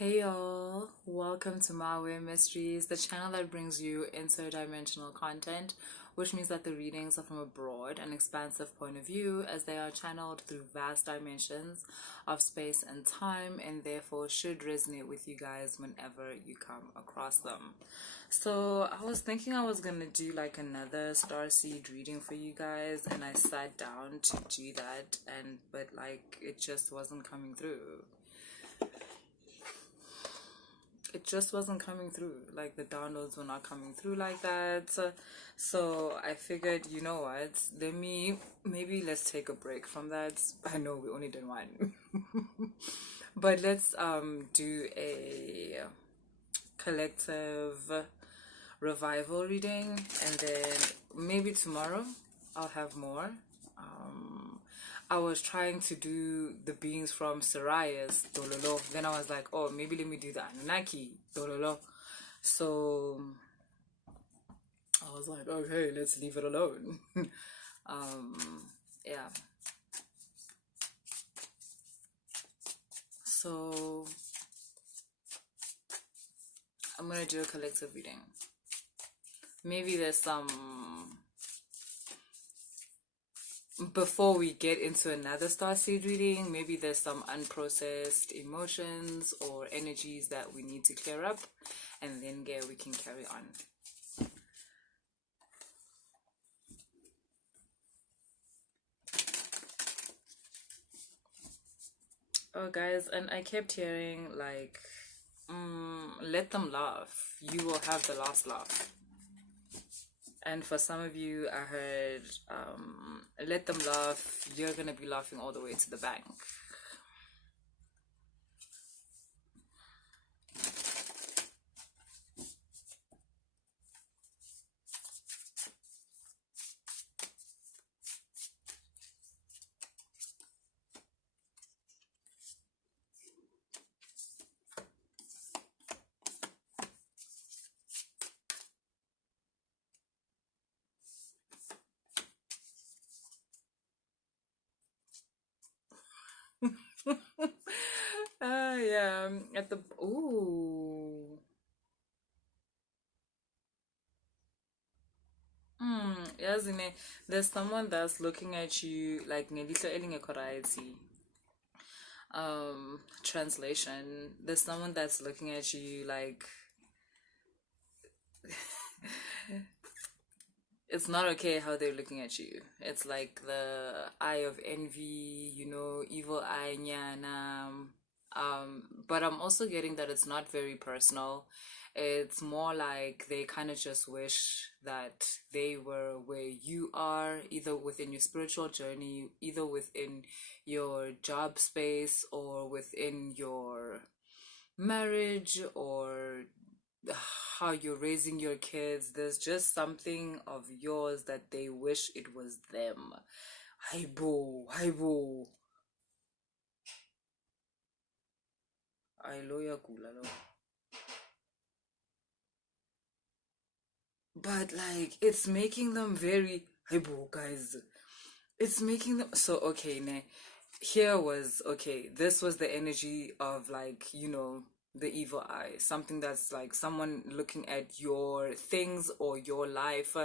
Hey y'all, welcome to My Way Mysteries, the channel that brings you interdimensional content, which means that the readings are from a broad and expansive point of view as they are channeled through vast dimensions of space and time and therefore should resonate with you guys whenever you come across them. So I was thinking I was gonna do like another starseed reading for you guys, and I sat down to do that, but like it just wasn't coming through. It just wasn't coming through. Like the downloads were not coming through like that. So I figured, you know what, maybe let's take a break from that. I know we only did one. But let's do a collective revival reading, and then maybe tomorrow I'll have more. I was trying to do the beings from Sarias, Dololo. Then I was like, oh, maybe let me do the Anunnaki, Dololo. So I was like, okay, let's leave it alone. Yeah. So I'm gonna do a collective reading. Maybe there's some, before we get into another starseed reading, maybe there's some unprocessed emotions or energies that we need to clear up, and then we can carry on. Oh guys, and I kept hearing like, let them laugh, you will have the last laugh. And for some of you, I heard, let them laugh, you're gonna be laughing all the way to the bank. Yeah, at the, ooh. Yazine, there's someone that's looking at you like ngelihlo elingekho right. Translation. There's someone that's looking at you like it's not okay how they're looking at you. It's like the eye of envy, evil eye, nyana. But I'm also getting that it's not very personal. It's more like they kind of just wish that they were where you are, either within your spiritual journey, either within your job space, or within your marriage, or how you're raising your kids. There's just something of yours that they wish it was them. Haibo, haibo. I lawyer kulalo. But like it's making them very haibo, guys. It's making them so okay, ne. Here was okay, this was the energy of like, the evil eye, something that's like someone looking at your things or your life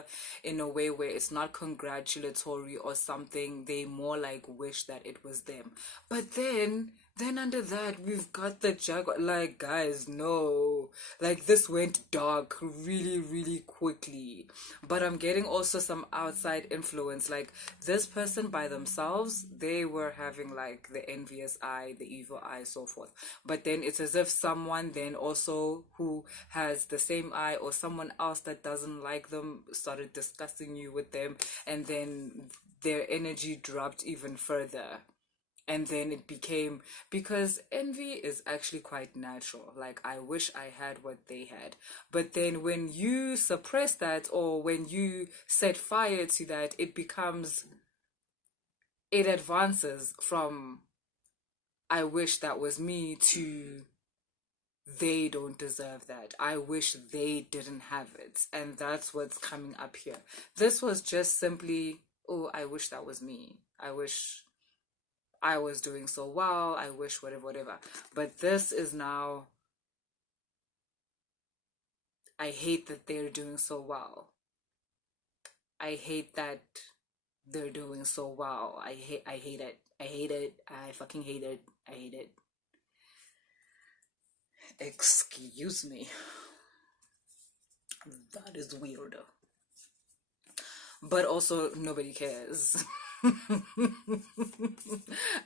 in a way where it's not congratulatory or something. They more like wish that it was them. But then under that we've got the jaguar. Like guys, no, like this went dark really really quickly. But I'm getting also some outside influence. Like this person by themselves, they were having like the envious eye, the evil eye, so forth. But then it's as if someone then also who has the same eye, or someone else that doesn't like them, started discussing you with them, and then their energy dropped even further. And then it became, because envy is actually quite natural. Like I wish I had what they had. But then when you suppress that, or when you set fire to that, it advances from I wish that was me to they don't deserve that. I wish they didn't have it. And that's what's coming up here. This was just simply, oh, I wish that was me. I wish I was doing so well. I wish whatever. But this is now I hate that they're doing so well. I hate that they're doing so well. I hate it. I hate it. I fucking hate it. I hate it. Excuse me. That is weird. But also nobody cares.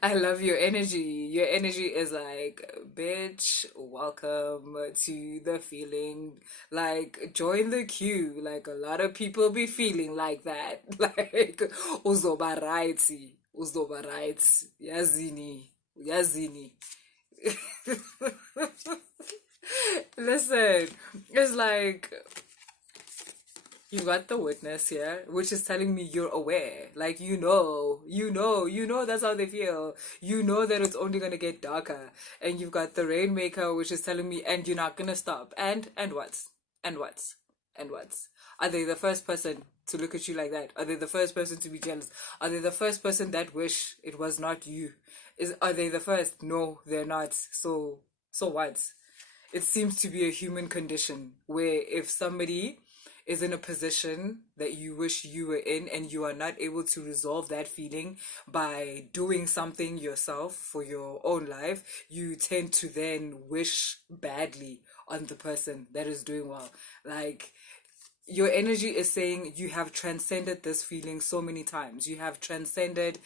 I love your energy. Your energy is like, bitch, welcome to the feeling. Like, join the queue. Like, a lot of people be feeling like that. Like, uzoba right. Uzoba right. Yazini. Yazini. Listen, it's like you got the witness here, which is telling me you're aware. Like, that's how they feel. You know that it's only gonna get darker. And you've got the rainmaker, which is telling me, and you're not gonna stop. And what? And what? And what? Are they the first person to look at you like that? Are they the first person to be jealous? Are they the first person that wish it was not you? Are they the first? No, they're not. So what? It seems to be a human condition where if somebody is in a position that you wish you were in and you are not able to resolve that feeling by doing something yourself for your own life, you tend to then wish badly on the person that is doing well. Like, your energy is saying you have transcended this feeling so many times. You have transcended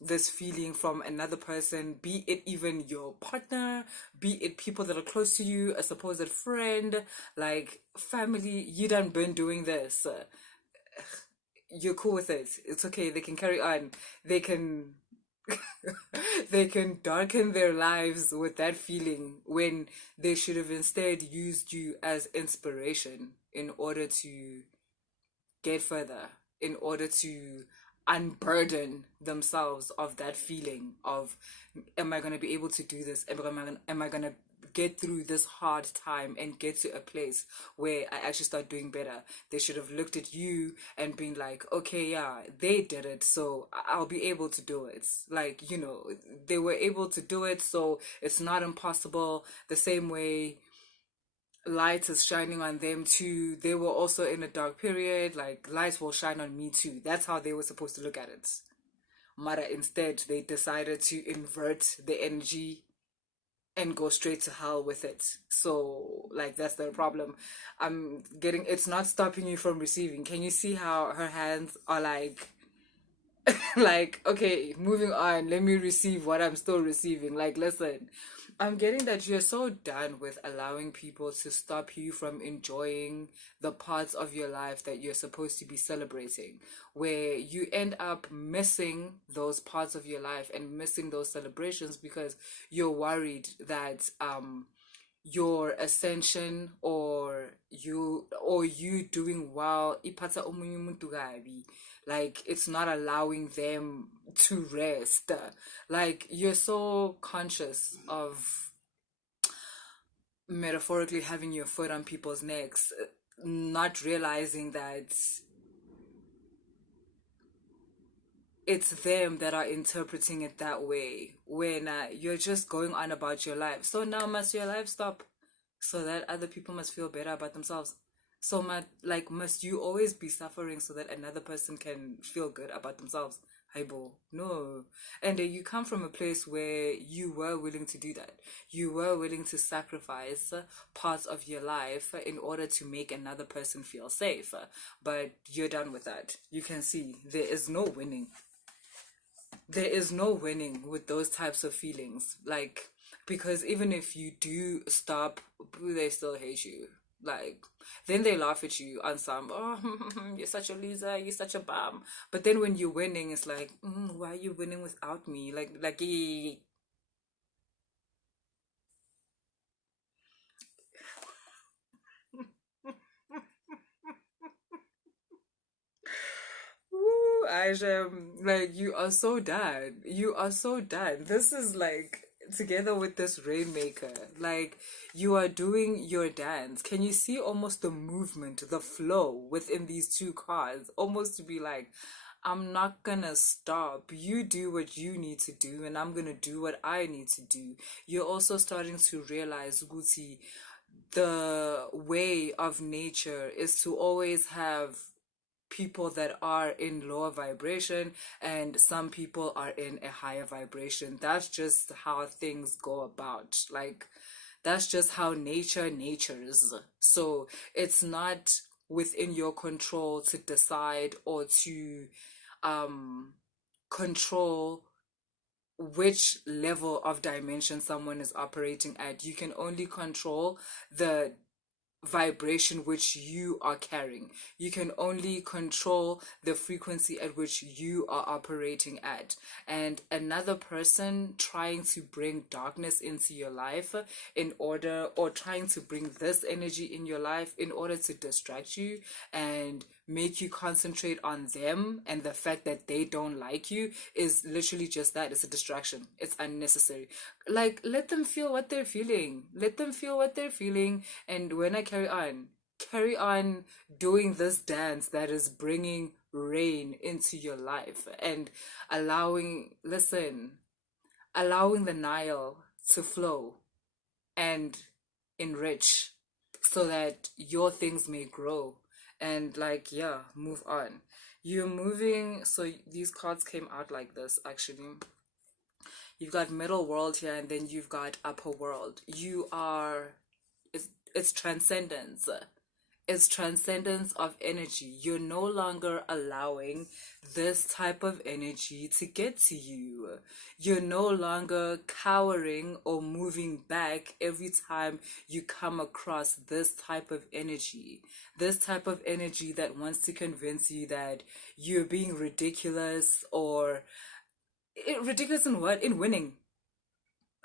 this feeling from another person, be it even your partner, be it people that are close to you, a supposed friend, like family. You done been doing this. You're cool with it. It's okay. They can carry on. They can they can darken their lives with that feeling when they should have instead used you as inspiration in order to get further, in order to unburden themselves of that feeling of, am I going to be able to do this? Am I going to get through this hard time and get to a place where I actually start doing better? They should have looked at you and been like, okay, yeah, they did it, so I'll be able to do it. Like, they were able to do it, so it's not impossible. The same way light is shining on them too. They were also in a dark period. Like, light will shine on me too. That's how they were supposed to look at it. Mara, instead, they decided to invert the energy and go straight to hell with it. So, like, that's the problem. It's not stopping you from receiving. Can you see how her hands are like, like, okay, moving on, let me receive what I'm still receiving. Like, listen, I'm getting that you're so done with allowing people to stop you from enjoying the parts of your life that you're supposed to be celebrating, where you end up missing those parts of your life and missing those celebrations because you're worried that your ascension or you doing well iphatha omunye umuntu kabi. Like, it's not allowing them to rest. Like, you're so conscious of metaphorically having your foot on people's necks, not realizing that it's them that are interpreting it that way when you're just going on about your life. So now must your life stop so that other people must feel better about themselves? So must you always be suffering so that another person can feel good about themselves? Highball. No. And you come from a place where you were willing to do that. You were willing to sacrifice parts of your life in order to make another person feel safe. But you're done with that. You can see there is no winning. There is no winning with those types of feelings. Like, because even if you do stop, they still hate you. Like, then they laugh at you on some, oh, you're such a loser, you're such a bum. But then when you're winning, it's like, why are you winning without me? Like, Ooh, Aisha, like, you are so done. You are so done. This is like together with this rainmaker. Like, you are doing your dance. Can you see almost the movement, the flow within these two cards? Almost to be like, I'm not gonna stop. You do what you need to do, and I'm gonna do what I need to do. You're also starting to realize, Guti, the way of nature is to always have people that are in lower vibration and some people are in a higher vibration. That's just how things go about. Like, that's just how natures. So it's not within your control to decide or to um control which level of dimension someone is operating at. You can only control the vibration which you are carrying. You can only control the frequency at which you are operating at. And another person trying to bring darkness into your life in order, or trying to bring this energy in your life in order to distract you and make you concentrate on them and the fact that they don't like you, is literally just that. It's a distraction. It's unnecessary. Like, let them feel what they're feeling. Let them feel what they're feeling. And when I carry on doing this dance that is bringing rain into your life and allowing the Nile to flow and enrich so that your things may grow and, like, yeah, move on. You're moving. So these cards came out like this, actually. You've got middle world here, and then you've got upper world. It's transcendence. It's transcendence of energy. You're no longer allowing this type of energy to get to you. You're no longer cowering or moving back every time you come across this type of energy. This type of energy that wants to convince you that you're being ridiculous, or ridiculous in what? In winning.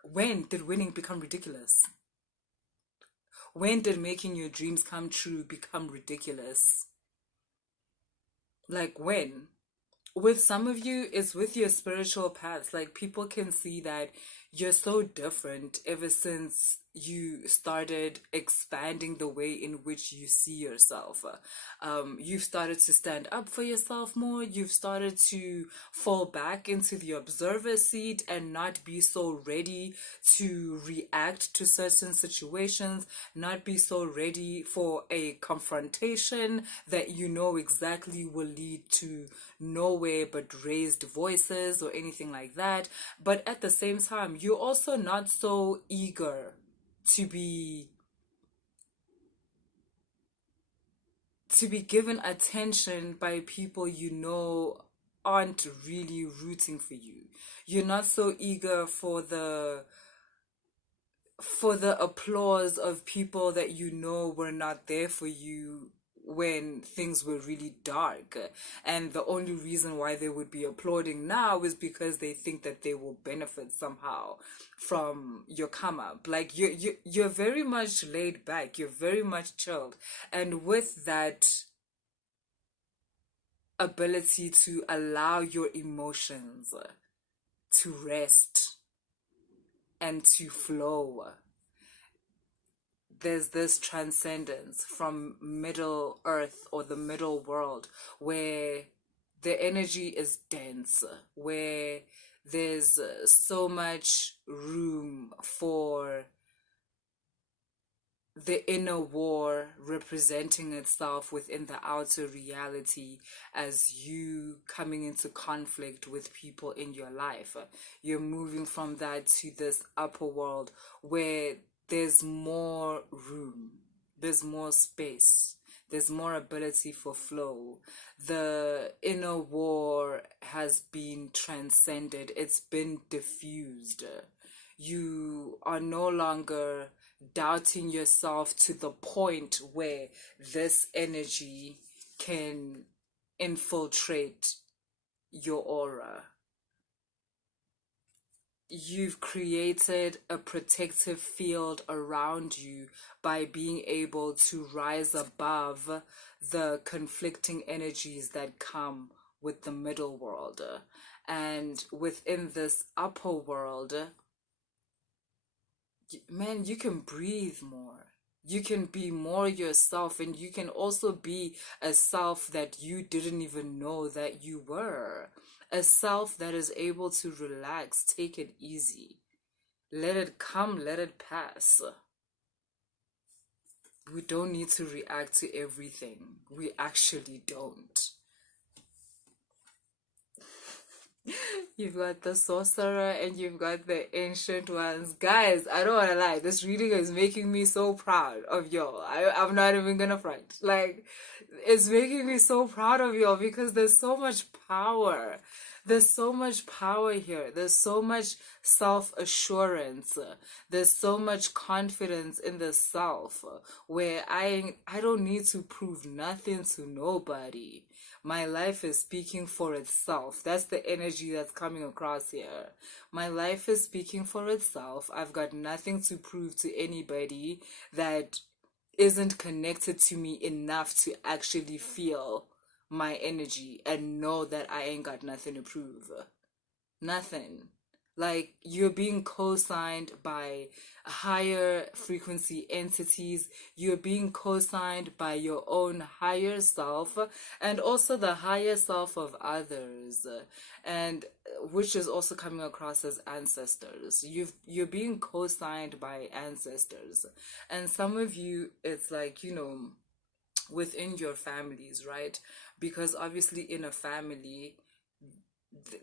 When did winning become ridiculous? When did making your dreams come true become ridiculous? Like, when? With some of you, it's with your spiritual paths. Like, people can see that you're so different ever since you started expanding the way in which you see yourself. You've started to stand up for yourself more. You've started to fall back into the observer seat and not be so ready to react to certain situations, not be so ready for a confrontation that you know exactly will lead to nowhere but raised voices or anything like that. But at the same time, you're also not so eager to be given attention by people you know aren't really rooting for you. You're not so eager for the applause of people that you know were not there for you when things were really dark, and the only reason why they would be applauding now is because they think that they will benefit somehow from your come up. Like, you're very much laid back, you're very much chilled, and with that ability to allow your emotions to rest and to flow, there's this transcendence from middle earth or the middle world, where the energy is dense, where there's so much room for the inner war representing itself within the outer reality as you coming into conflict with people in your life. You're moving from that to this upper world where there's more room, there's more space, there's more ability for flow. The inner war has been transcended, it's been diffused. You are no longer doubting yourself to the point where this energy can infiltrate your aura. You've created a protective field around you by being able to rise above the conflicting energies that come with the middle world. And within this upper world, man, you can breathe more. You can be more yourself, and you can also be a self that you didn't even know that you were. A self that is able to relax, take it easy. Let it come, let it pass. We don't need to react to everything. We actually don't. You've got the sorcerer and you've got the ancient ones. Guys, I don't want to lie. This reading is making me so proud of y'all. I'm not even gonna front. Like, it's making me so proud of y'all because there's so much power. There's so much power here. There's so much self-assurance. There's so much confidence in the self where I don't need to prove nothing to nobody. My life is speaking for itself. That's the energy that's coming across here. My life is speaking for itself. I've got nothing to prove to anybody that isn't connected to me enough to actually feel my energy and know that I ain't got nothing to prove. Nothing. Like, you're being co-signed by higher frequency entities. You're being co-signed by your own higher self and also the higher self of others, and which is also coming across as ancestors. You're being co-signed by ancestors, and some of you, it's like, within your families, right? Because obviously in a family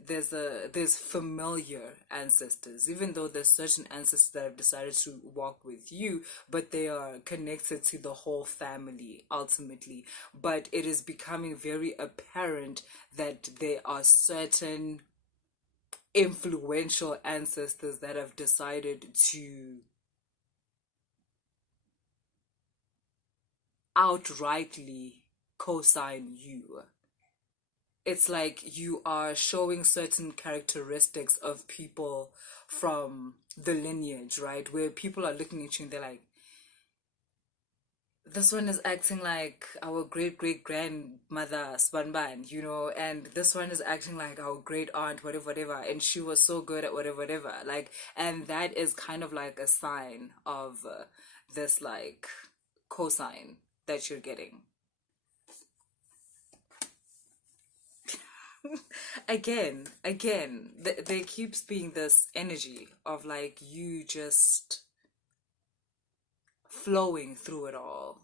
there's familiar ancestors, even though there's certain ancestors that have decided to walk with you, but they are connected to the whole family ultimately. But it is becoming very apparent that there are certain influential ancestors that have decided to outrightly co-sign you. It's like you are showing certain characteristics of people from the lineage, right? Where people are looking at you and they're like, this one is acting like our great great grandmother Spanban, and this one is acting like our great aunt, whatever, whatever, and she was so good at whatever, whatever. Like, and that is kind of like a sign of this, like, cosign that you're getting. again, there keeps being this energy of like you just flowing through it all.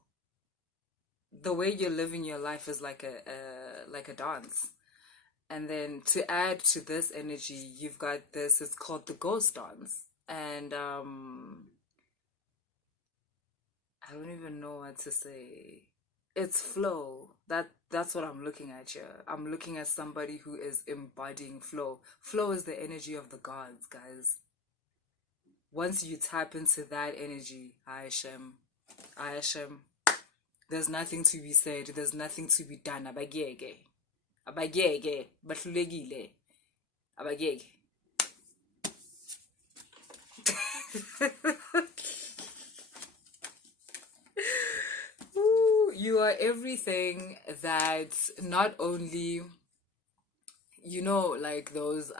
The way you're living your life is like a dance. And then to add to this energy, you've got this, it's called the ghost dance. And I don't even know what to say. It's flow. That's what I'm looking at here. I'm looking at somebody who is embodying flow. Flow is the energy of the gods, guys. Once you tap into that energy, Hashem, there's nothing to be said. There's nothing to be done. Abagege, bahlulekile, abagege. You are everything that not only, like those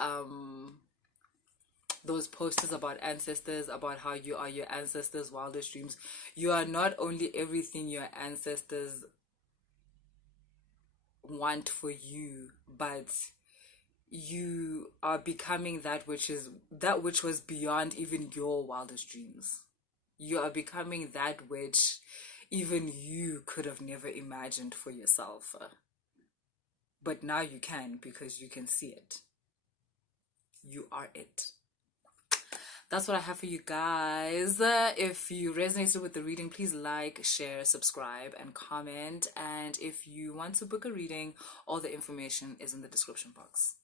posters about ancestors, about how you are your ancestors' wildest dreams. You are not only everything your ancestors want for you, but you are becoming that which was beyond even your wildest dreams. You are becoming that which even you could have never imagined for yourself. But now you can, because you can see it. You are it. That's what I have for you guys. If you resonated with the reading, please like, share, subscribe, and comment. And if you want to book a reading, all the information is in the description box.